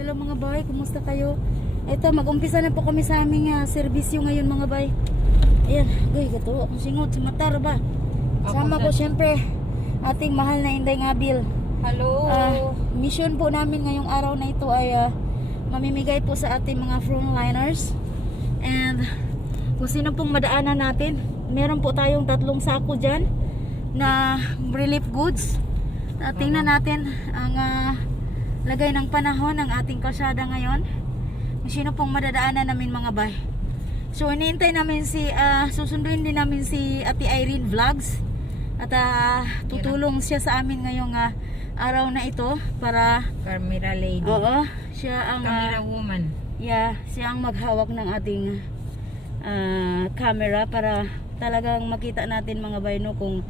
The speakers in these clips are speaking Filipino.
Hello mga bay, kumusta kayo? Ito, mag-umpisa na po kami sa aming serbisyo ngayon mga bay. Ayan, gay, gato akong singot sa matar ba? Sama ko syempre ating mahal na Inday Ngabil. Hello. Mission po namin ngayong araw na ito ay mamimigay po sa ating mga frontliners. And kung sino pong madaanan natin, meron po tayong 3 sako dyan na relief goods. Tingnan natin ang lagay ng panahon ng ating kalsada ngayon. Kung sino pong madadaanan namin mga bay. So iniintay namin susunduin din namin si Ate Irene Vlogs. At tutulong siya sa amin ngayong araw na ito para Camera lady. Oo, siya ang Camera woman. yeah, siya ang maghawak ng ating camera para talagang makita natin mga bay no kung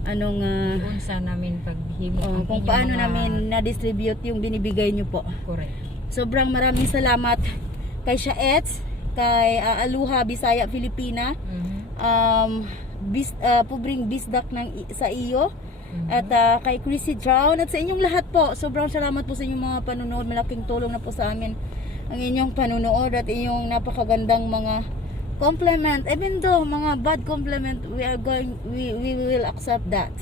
anong Unsa namin paghimo. kung paano namin na-distribute yung binibigay nyo po. Correct. Sobrang maraming salamat kay Shaets, kay Aluha Bisaya Filipina, Pubring Bisdak sa iyo, at kay Chrissy Drown, at sa inyong lahat po. Sobrang salamat po sa inyong mga panunood. Malaking tulong na po sa amin ang inyong panunood at inyong napakagandang mga compliment. Even though mga bad compliment, we will accept that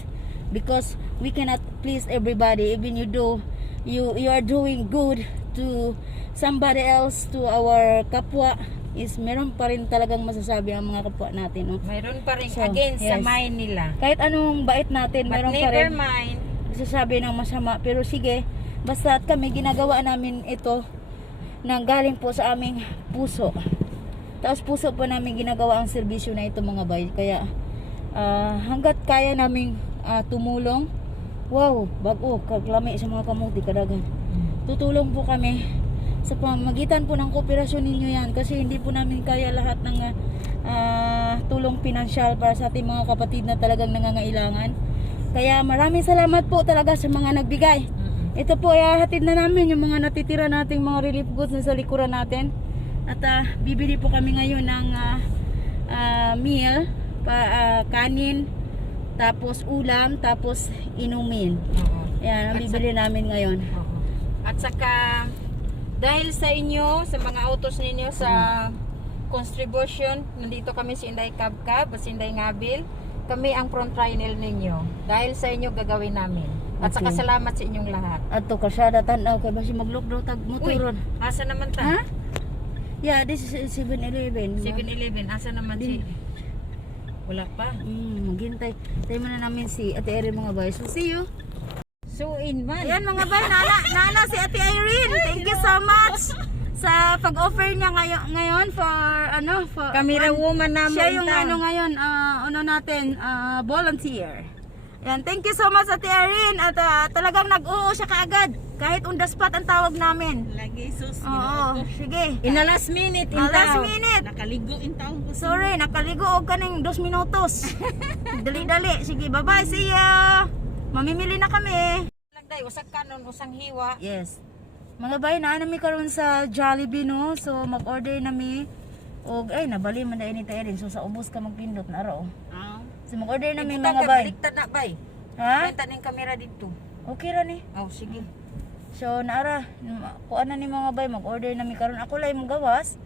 because we cannot please everybody. Even you are doing good to somebody else, to our kapwa, is meron pa rin talagang masasabi ang mga kapwa natin, no? Mayroon pa rin So, against sa yes. mind nila. Kahit anong bait natin, But meron pa never rin mind. masasabi ng masama. Pero sige, basta kami ginagawa namin ito nang galing po sa aming puso. Tapos puso po namin ginagawa ang serbisyo na ito mga bay. Kaya hanggat kaya naming tumulong, wow, bago, kaglami sa mga kamuti, kadagan. Tutulong po kami sa pamamagitan po ng kooperasyon ninyo yan. Kasi hindi po namin kaya lahat ng tulong pinansyal para sa ating mga kapatid na talagang nangangailangan. Kaya maraming salamat po talaga sa mga nagbigay. Ito po ay hatid na namin yung mga natitira nating mga relief goods na sa likuran natin. At bibili po kami ngayon ng meal, kanin, tapos ulam, tapos inumin. Yan ang bibili namin ngayon. At saka dahil sa inyo, sa mga autos ninyo sa contribution, nandito kami si Inday Kabkab, si Inday Ngabil. Kami ang frontliner ninyo. Dahil sa inyo gagawin namin. At saka Okay. salamat sa inyong lahat. Ato kasyada tanaw kay basi maglok daw tag motoron. Asa naman ta? Ha? Yeah, this is 7-Eleven. 7-Eleven, asa naman si... Wala pa. Maghintay. Tayo muna namin si Ate Irene mga boys. So see you. So in man. Ayan mga bay, nana si Ate Irene. Thank you so much sa pag-offer niya ngayon for Camera woman namin. siya yung ta. ngayon volunteer. Ayan, thank you so much Ate Irene at talagang nag-oo siya kaagad kahit on the spot ang tawag namin. Lagi sus. Oo, sige. In the last minute. Last minute. Nakaligo in taong ko. Sorry, nakaligo og kaning 2 minutos. Dali-dali. Sige, bye-bye. See ya. Mamimili na kami. Lagday, usag kanon, usang hiwa. Yes. Mga bay, na nami karon sa Jollibee no. So mag-order nami og nabali man dai ni Taerin. So sa ubos ka magpindot na araw. So mag-order nami mga bay. Baliktad na bay. Ha? Benta ning kamera dito. Okay ra ni. Oh, sige. So naara kuan na ni mga bay, mag-order nami karon. Ako lay mong gawas.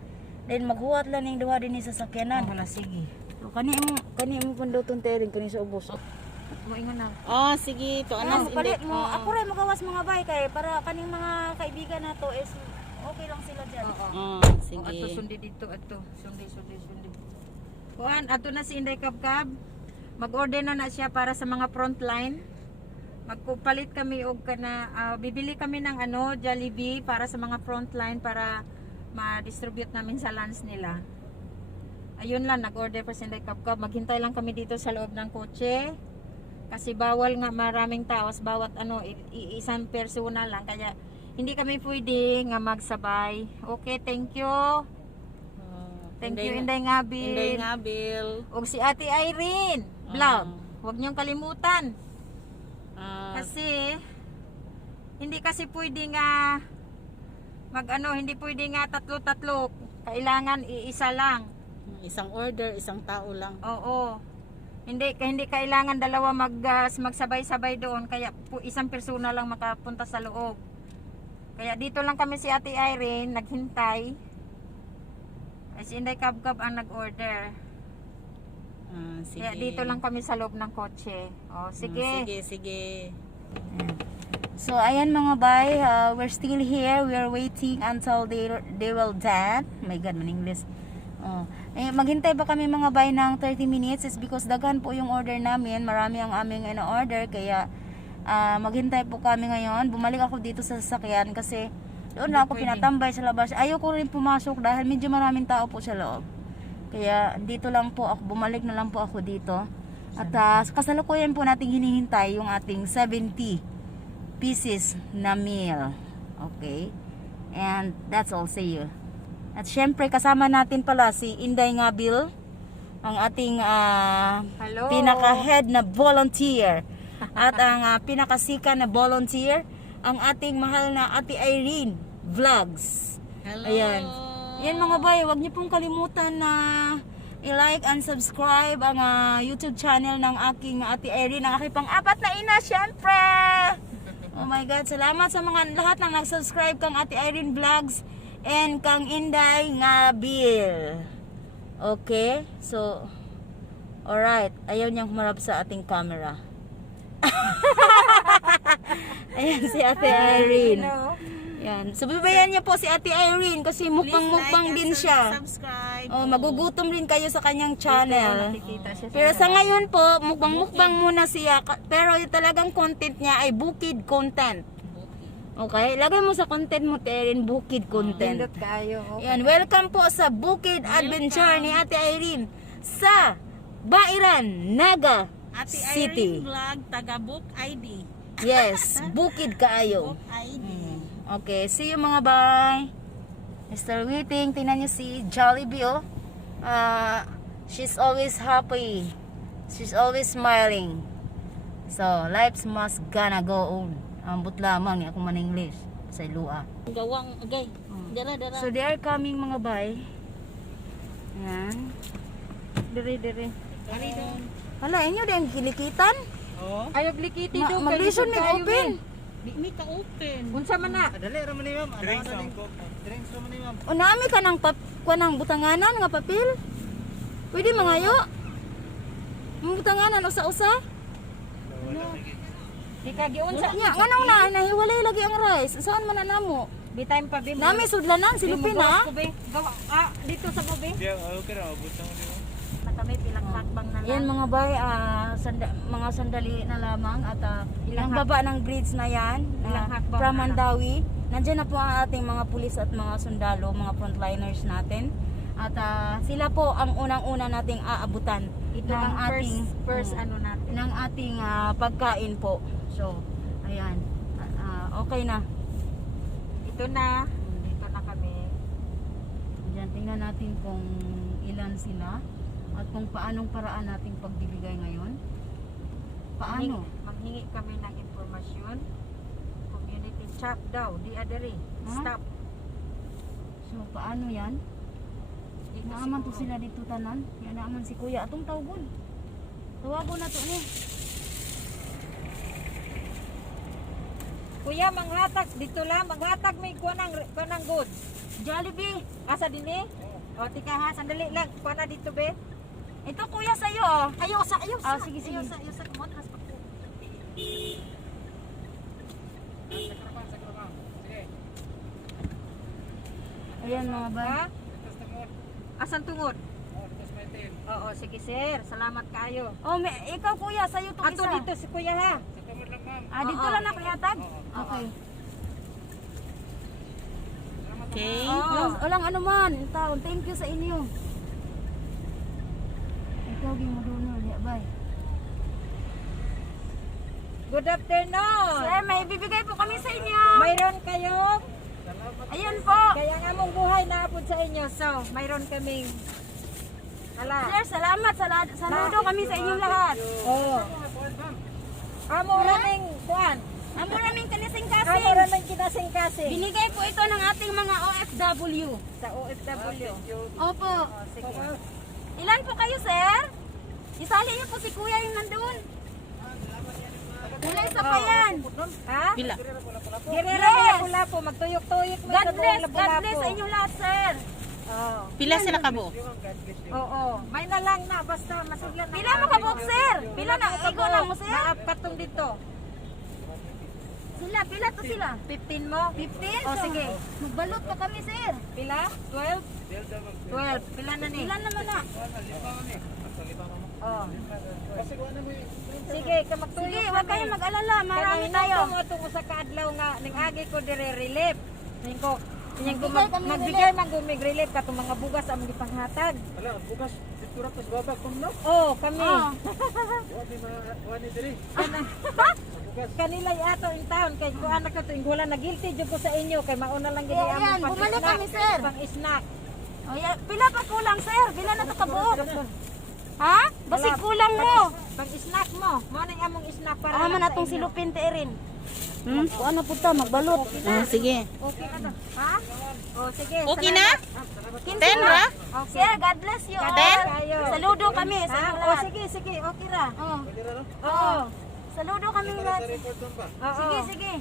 Then maghuwat lang ning duha dinhi sa sakyanan. Wala, sige. So kani mo pundoton Taerin kani sa ubos. Moingon na. Oh, sige. To anas Palit mo, ako rin magawas mga bay kay para kaning mga kaibigan nato is okay lang sila diyan. Oh, Ato sige. sundi dito, ato. Sundi. Kuan, ato na si Inday Kabkab. Mag-order na siya para sa mga frontline. Magpalit kami og bibili kami ng Jollibee para sa mga frontline para ma-distribute namin sa lunch nila. Ayun lang, nag-order pa si Inday Kabkab. Maghintay lang kami dito sa loob ng kotse. Kasi bawal nga maraming taos, bawat isang persona lang, kaya hindi kami pwede nga magsabay. Okay, thank you. Thank you Inday Ngabil. Inday Ngabil. Og si Ate Irene Vlog. Huwag niyong kalimutan. Kasi hindi kasi pwede nga hindi pwede nga tatlo-tatlo. Kailangan iisa lang. Isang order, isang tao lang. Oo. Hindi kailangan dalawa magsabay-sabay doon, kaya isang persona lang makapunta sa loob. Kaya dito lang kami si Ate Irene, naghintay. Ay, si Inday Kabkab ang nag-order. Sige. Kaya dito lang kami sa loob ng kotse. O, sige. Sige. So ayan mga bay, we're still here. We're waiting until they will done. My God, man English. Maghintay pa kami mga bay ng 30 minutes is because daghan po yung order namin. Marami ang aming order kaya maghintay po kami ngayon. Bumalik ako dito sa sasakyan kasi doon lang ako pinatambay sa labas. Ayoko rin pumasok dahil medyo maraming tao po sa loob. Kaya dito lang po ako, bumalik na lang po ako dito. At kasalukuyan po nating hinihintay yung ating 70 pieces na meal. Okay? And that's all. See you. At syempre kasama natin pala si Inday Ngabil, ang ating Hello. pinaka-head na volunteer. At ang pinakasika na volunteer, ang ating mahal na Ate Irene Vlogs. Hello. Ayan. Yan mga bay, wag niyo pong kalimutan na i-like and subscribe ang YouTube channel ng aking Ate Irene, ang aking pang-apat na ina, syempre. Oh my God, salamat sa mga lahat ng nag-subscribe kang Ate Irene Vlogs and kang Inday Ngabil. Okay? So, alright. Ayaw niyang humarap sa ating camera. Ayan si Ate Irene. Hello. Yan. Subaybayan niyo po si Ate Irene kasi mukbang-mukbang din siya. Subscribe. Oh, magugutom rin kayo sa kanyang channel. Nakikita siya Pero sa ngayon po, mukbang-mukbang muna siya. Pero yung talagang content niya ay bukid content. Okay? Lagay mo sa content mo, Terin, bukid content. Pindot kayo. Okay. Yan. Welcome po sa Bukid Adventure ni Ate Irene sa Bairan, Naga Ate City. Irene Vlog, taga Book ID. Yes, bukid kaayo. Book ID. Okay, see you mga bay. Mr. Waiting, tingnan niyo si Jollibee, oh. She's always happy. She's always smiling. So, life must gonna go on. Ambot lamang, ako man English. Sa Ilua. Gawang, agay. Dara. So, they are coming mga bay. Ayan. Diri. Hala, inyo din kilikitan? Oh. Ayog likiti do. Mag-listen me open. Di mi ka open. Unsa man na? Dali ra man ni ma'am. Drinks ra man ni ma'am. O naami ka ng kanang butanganan nga papel? Pwede mangayo? Butanganan usa-usa? Ika giunsa. Nya, nganaw na nahiwalay lagi ang rice. Saan man na namo? Bitime pa bim. Nami sudlanan silupin ha. Gawa dito sa gabi. Diya, okay ra abot mo di mo. Na kami pilang hakbang na Yan lang. mga bay, mga sandali na lamang at Ilang ang baba ng bridge na yan, Ilang hakbang from na lang. Mandawi. Nandiyan na po ang ating mga pulis at mga sundalo, mga frontliners natin. At sila po ang unang-una nating aabutan Ito ng ang ating first ano natin. ng ating pagkain po. So, ayan. Okay na. Ito na. Dito na kami. Diyan, tingnan natin kung ilan sila at kung paanong paraan nating pagbibigay ngayon. Paano? Maghingi kami ng impormasyon. Community chat daw. Di adere. Huh? Stop. So, paano yan? Dito Naaman to siguro. sila dito tanan. Yan naaman si kuya. Atong tawgon. Tawagon na to ni. Kuya, manghatag. Dito lang. Manghatag may kuanang goods. Jollibee. Asa din eh? O, tika ha. Sandali lang. Kuana dito be. Ito kuya sa'yo oh. Ayosa. Sige. Ayosa. Kumot. Ayan mga ba. Ha? Asan tungod? Oo, sige sir. Salamat kayo. Oh, ikaw kuya, sa'yo to Ato isa. dito si kuya ha. Dito Oo. lang na kayatag? Okay. Okay. Walang ano man. Taon, thank you sa inyo. Ikaw yung madunol. Bye. Good afternoon. Sir, may bibigay po kami sa inyo. Mayroon kayong Ayan po. kaya nga mong buhay naapod sa inyo. So, mayroon kaming Sir, salamat. Saludo kami sa inyong lahat. Oo. Amo raming kuan. Amo naming Amo kanising-kasing. raming kinasing-kasing Binigay po ito ng ating mga OFW. sa OFW. Opo. Sige. Ilan po kayo, sir? Isali niyo po si kuya yung nandun. Kulay sa pa yan. Ha? Pila. Girera Lapu-Lapu, magtuyok-tuyok mo sa buong God Lapu-Lapu. bless sa inyo lahat, sir. Oo. Pila sila kabo? Oo. May na lang na, basta masugyan na. Pila mo ka book, sir? Pila na, igo na mo, sir? Naap katong dito. Sila, pila to sila? 15 mo? 15? O, sige. Magbalot pa kami, sir. Pila? 12? 12. Pila na ni? Pila naman na. Oh. Sige, kamagtuyok Sige, huwag kayong mag-alala. Marami tayo. Kanina ko itong sa kaadlaw nga, ning agi ko dire relief. Ning ko, Magbigay kami magbigay man gumig relief katong mga bugas ang gipanghatag. Wala, bukas. Dito ra pas babag kung no. Oh, kami. Oh. Wadi wani diri. Kanila yato in town kay ko anak ko tuing wala na guilty jud ko sa inyo kay mauna lang gid Oh, among yan, bumalik kami, sir. Pang snack. O, ya, pila pa kulang, sir? Pila na to kabuok? Ha? Basig kulang mo. Pang snack mo. Mo ning among snack para Ama lang na sa tong inyo. silupin te erin. Kuha na po ta, magbalot. Sige. Okay na to. Ha? Oh, sige. Okay salamat. na? 10 ra? Okay. Sir, God bless you all. Ten? Kayo. Saludo kami sa Ha? inyo Oh, lahat. sige, sige. Okay ra. Oh. Oo. Saludo kami lahat. Oo. Sige, sige.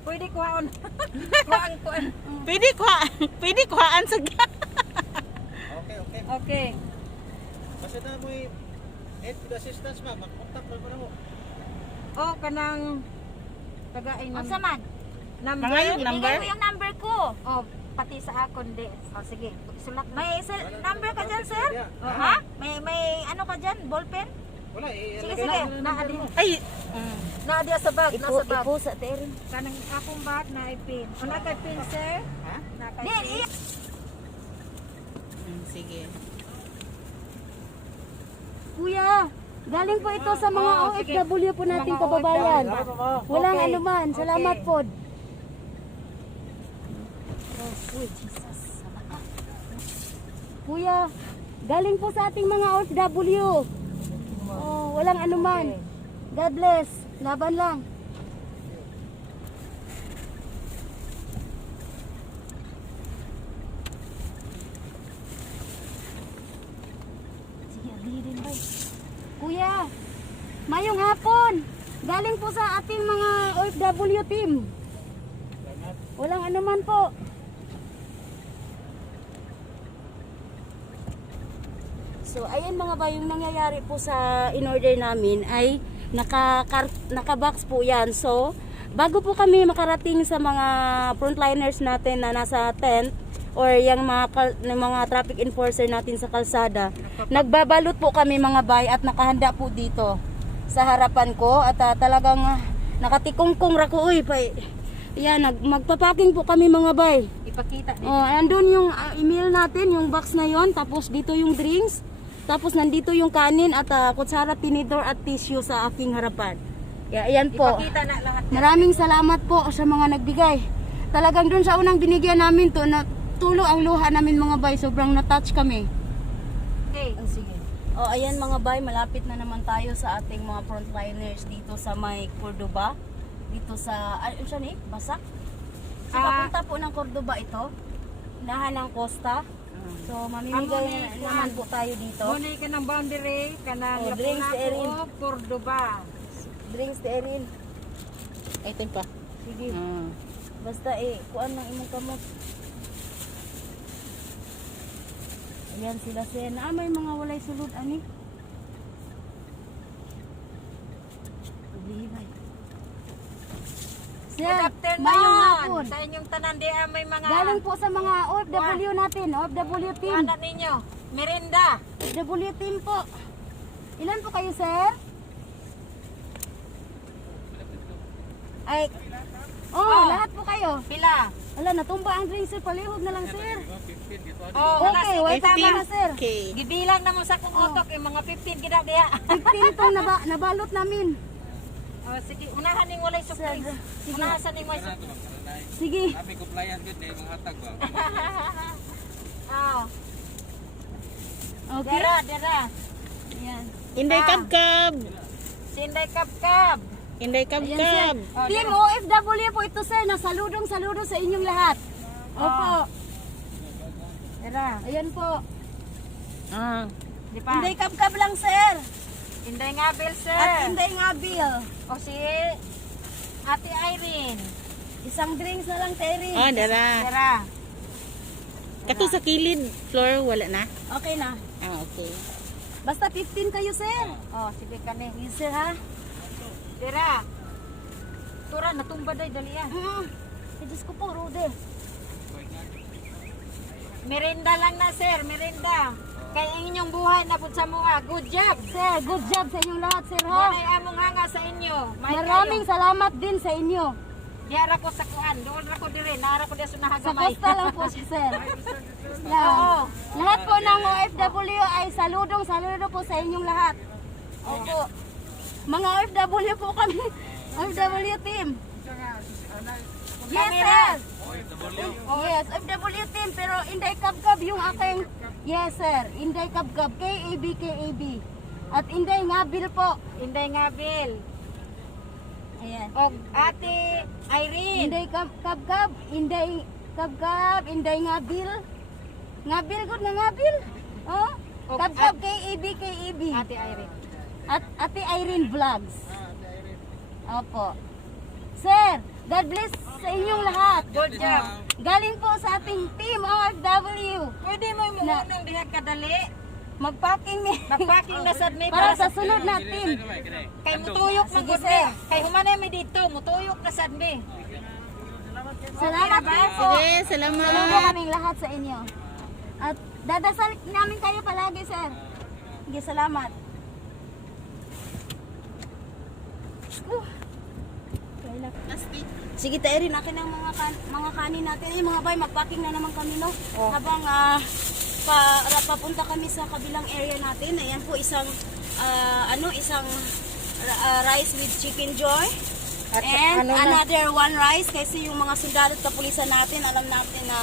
Pwede kuhaon. kuhaan. Pwede kuhaan sa Okay, okay. Okay. Basta na mo head with assistance ma, mag-contact lang mo na mo. Oh, kanang tagain Ang saman. number. Pangayon, number? Bigay mo yung number ko. Oh, pati sa akon di. Oh, sige. Isulat mo. May number ka dyan, sir? Ha? May ano ka dyan? Ballpen? Wala, Sige, sige. Naadi. Ay, Naadi sa bag, nasa bag. Ipo sa te erin. Kanang akong bag na ipin. O na kay pin, sir? Ha? Na kay Di, pin. sige. Kuya, galing po ito sa mga Oh, sige. OFW po nating Mga kababayan. OFW. Walang Okay. anuman. Salamat Okay. po. Uy, Jesus. Kuya, galing po sa ating mga OFW. Oh, walang anuman. God bless. Laban lang. Sige, din ba? Kuya, mayong hapon. Galing po sa ating mga OFW team. Walang anuman po. So, ayan mga ba, yung nangyayari po sa in-order namin ay naka-box po yan. So, bago po kami makarating sa mga frontliners natin na nasa tent or yung mga traffic enforcer natin sa kalsada, nagbabalot po kami mga bay at nakahanda po dito sa harapan ko at talagang nakatikungkong ra ko uy pa. Yan, magpapaking po kami mga bay. Ipakita din. Oh, andun yung email natin, yung box na yon, tapos dito yung drinks, tapos nandito yung kanin at kutsara, tinidor at tissue sa aking harapan. Ayan po. Ipakita na lahat. Maraming salamat po sa mga nagbigay. Talagang dun sa unang binigyan namin to, na tulo ang luha namin mga bay, sobrang na-touch kami. Okay. Sige. Oh, ayan mga bay, malapit na naman tayo sa ating mga frontliners dito sa may Cordoba. Dito sa, ano siya ni? Basak? So, papunta po ng Cordoba ito. Lahan ng Costa. So, mamimigay naman po tayo dito. Muna ka ng boundary, kanang Oh, drinks, Erin. Lapu-Lapu, Cordoba. Drinks to Erin. Ito pa. Sige. Ah. Basta kuan ng imong kamot. Ayan sila sir. May mga walay sulod ani. Paglihibay. Sir, Good afternoon. mayong hapon. Sa inyong tanan di may mga Galing po sa mga OFW natin, OFW team. ano ninyo, merinda. OFW team po. Ilan po kayo, sir? Ay, lahat po kayo. Pila? Wala, natumba ang drink, sir. Palihog na lang, sir. Oh, Okay, wait tama na, sir. Okay. Gibilang na mo sa kong utok, yung mga 15 gina diya. 15 tong nabalot namin. Oh, sige, unahan ning walay surprise. Sige. Unahan sa ning walay surprise. Sige. Kami compliant gud eh mga hatag ba. Oh, Okay. dera. Ayan. Inday kabkab. Sinday kap-kap. Inday Ayan, sir. kabkab. Team OFW po ito, sir. Saludo sa inyong lahat. Opo. Dera. Ayan po. Ah. Di pa. Hindi kap lang, sir. Inday Ngabil, sir. At Inday Ngabil. O si Ate Irene. Isang drinks na lang, Terry. Oh, dara. Tara. Kato sa kilid, floor, wala na? Okay na. Ah, okay. Basta 15 kayo, sir. O, sige ka ni. Yes, sir, ha? Tira. Tura, natumba day, dali yan. Diyos ko po, Rude. Merinda lang na, sir. Merinda. Kaya inyong buhay na po sa mga. Good job. Sir, good job sa inyong lahat, sir, ha? Yan ay among hanga sa inyo. May Maraming salamat din sa inyo. Diara ko sa kuan. Doon ako dire. Nara ko diya sa Sa nahagamay. Costa lang po siya, sir. Oo. Yan. Lahat po ng OFW ay saludo po sa inyong lahat. Opo. Mga OFW po kami. OFW team. Yes, sir. Yes, OFW team. Pero Inday Kabkab yung aking... Yes, sir. Inday Kabkab. KAB. At Inday Ngabil po. Inday Ngabil. Ayan. O Ate Irene. Inday Kabkab. Inday Kabkab. Inday Ngabil. Ngabil, good na Ngabil. Oh? O, Kabkab, KAB. Ate Irene. At Ate Irene Vlogs. Opo. Sir, God bless sa inyong lahat. Good job. Galing po sa ating team OFW. Pwede mo yung unong diha kadali. Magpacking ni. Magpacking na sad may Para sa sunod na team. Kay mutuyok man Sige, gud sir. ni. Kay humanay mi dito, mutuyok na sad ni. Salamat din po. Sige, Saludo salamat. kaming lahat sa inyo. At dadasal namin kayo palagi, sir. Sige, salamat. Sige, tayo rin akin ang mga kanin natin. Yung mga bay, magpacking na naman kami, no? Oh. Habang papunta kami sa kabilang area natin. Ayan po isang rice with chicken joy. At And ano na? another one rice kasi yung mga sundalo at kapulisan natin, alam natin na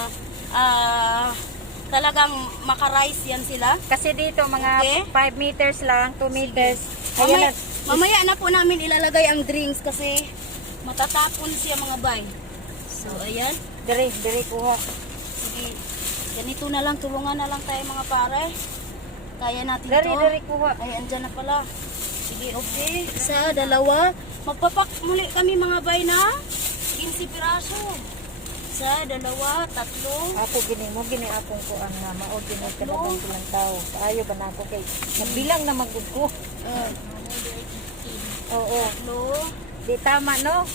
talagang maka-rice yan sila. Kasi dito mga Okay. 5 meters lang, 2 meters. Ayan Mamaya, na. mamaya na po namin ilalagay ang drinks kasi matatapon siya mga bay. So ayan, Dire kuha. sige, ganito na lang, tulungan na lang tayo mga pare. Kaya natin Dire to. kuha. Ay, andyan na pala. Sige, okay. Isa, dalawa. Magpapak muli kami mga bay na 15 piraso. Isa, dalawa, tatlo. Ako gini mo gini akong kuan nga mao gini kadaghan silang tao. Ayo ba na ako kay nagbilang na magud ko. Oo. Tatlo, Di tama no.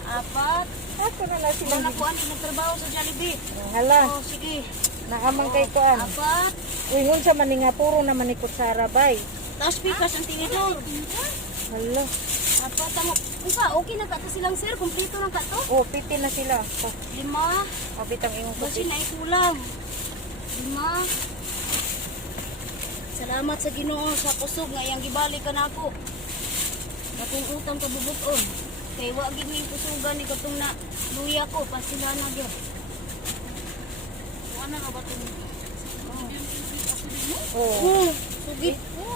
apat. Ako na lang sila. Wala po ang nagtrabaho sa Jollibee. Hala, Oh, sige. nakamang kay kuan. Apat. Uy, ngun sa man nga puro naman ni kutsara bay. Tapos pikas ang tinidor. Hala. Apat ang... Usa, okay na ka to silang sir. Kompleto lang ka to. Oh, piti na sila. Oh, 5. bitang imong Basi puti. na ikulang. 5. Salamat sa Ginoo sa kusog nga iyang gibalik ka nako. Nakong utang kabubuton. Kay wa gid ning kusugan ni katong na luya ko pasila na gyud. Ano nga ba tong? Oh. Sugit.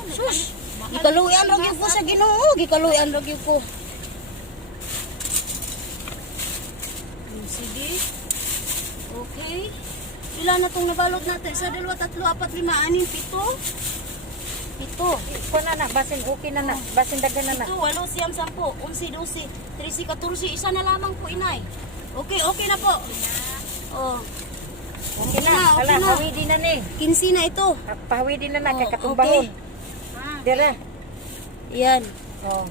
Sus. Gikaluyan ra gyud ko sa Ginoo. Gikaluyan ra gyud ko. Sige. Okay. Ilan na tong nabalot natin? Sa 2, 3, 4, 5, 6, 7. 7. Kuan na basin okay na na. Basin dagan na na. 7, 8, 9, 10, 11, 12, 13, 14. Isa na lamang po, inay. Okay, okay na po. Oh, Okay na. okay Hala, na. hawidi na ni. 15 na ito. Pahawidi na na Oh, kay katumbahon. Dire. Yan. Oh.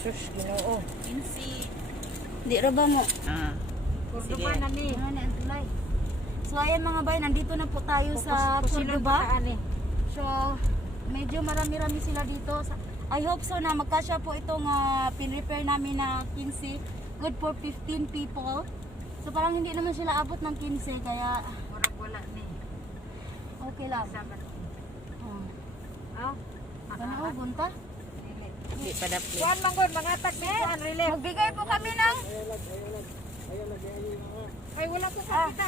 Sus, Ginoo. 15. Di ra ba mo? Ah. Cordoba na ni. Ano na ang tulay. So ayan mga bay, nandito na po tayo sa Cordoba. So medyo marami-rami sila dito. I hope so na magkasya po itong pin-repair namin na 15. Good for 15 people. So parang hindi naman sila abot ng 15 kaya Murag wala ni. okay lang. Sama. Oh. Ano bunta? Di pa dapli. Kuan manggod mga tag ni kuan relief. Magbigay po kami ng Ay wala ko sa kita.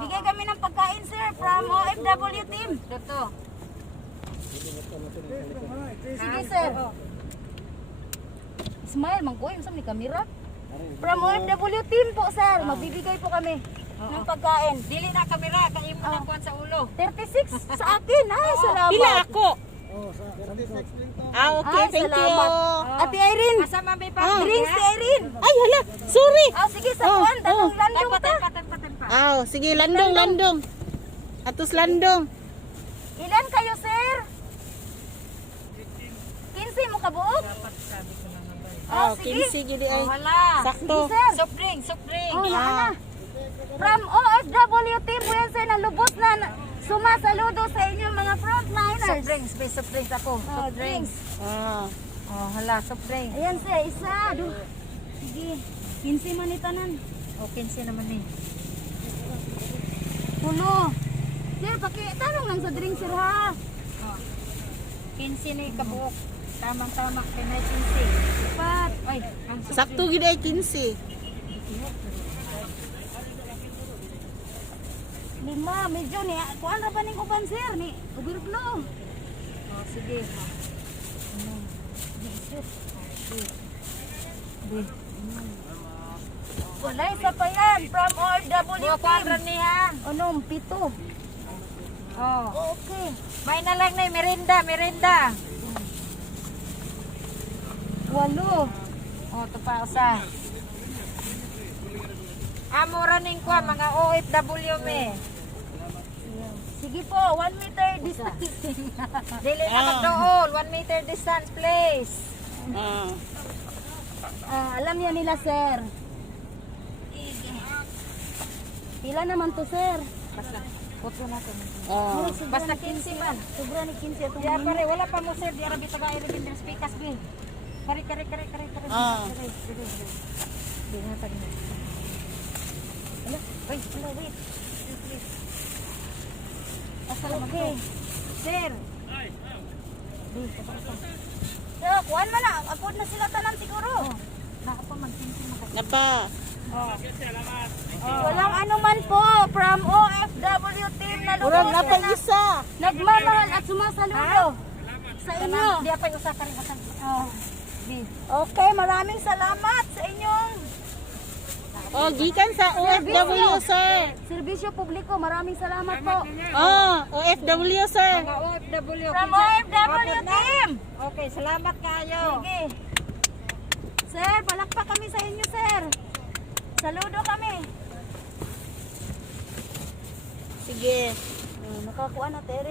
bigay kami ng pagkain sir from OFW team. Dito. Sige sir. Smile man ko yung sa may kamera. From OFW team po sir, magbibigay po kami. Oo. ng pagkain. Dili na kamera, kay mo na kuan sa ulo. 36 sa akin. Ay, salamat. Pila ako? Oh, sa 36 lang to. Okay, Ay, thank salamat. you. Ate Irene. Asa man may Drinks si Irene. Ay, hala, sorry. Sige, sa kuwan. Dalawang landong Paten, ta. paten pa. Sige, landong. Atos landong. Ilan kayo, sir? 15 mo kabuok? Dapat sabi ko na nga ba. Sige. 15 gidi ay. Wala. Sakto. Sige, sir. Soft drink, soft drink. Oh, yan na. From OFW team po yan, sir, na lubos na sumasaludo sa inyong mga frontliners. Soft drinks, may soft drinks ako. Soft drinks. Oh, hala, soft drinks. Ayan, sir, isa. Sige. 15 man itanan. O, 15 naman eh. Pulo. Sir, tanong lang sa drink, sir, ha? 15 ni kabuok. Tamang-tama, kaya 15. Pat. Ay, ang soft Sakto gid ay 15. 5, medyo ni. Kuan ra pa ning uban, sir, ni. Overflow. Oh, sige. Wala, isa pa yan. From OFW Buwa kwadra team. niya. Anong, 7. Oh. Okay. May na lang na merinda. 8. Oh, ito pa usa. Amora ning kwa mga OFW me. Sige po, 1 meter distance. Dili na magdool, 1 meter distance please. Alam niya nila, sir. Pila naman to, sir? Basta putlo na to. Basta Basta 15 man. Sobra ni 15 atong Diya pare wala pa mo sir, diya rabi taga iri bin speakers bin. Kari. Di na tag. Ala, wait. Assalamualaikum. Okay. Sir. So, kuhan man na. Apod na sila tanan siguro. Naka pa mag-15 mo. Napa. Walang anuman po from OFW team na Murag lubos napa na isa. nagmamahal at sumasaludo sa inyo. Diya pa usa kari usan. Okay, maraming salamat sa inyong Gikan sa OFW, sir. serbisyo publiko. Maraming salamat po. OFW, sir. Mga OFW. From kinsa- OFW team. Okay, salamat kayo. Sige. Sir, palakpak kami sa inyo, sir. Saludo kami. Sige. Nakakuha na, Tere.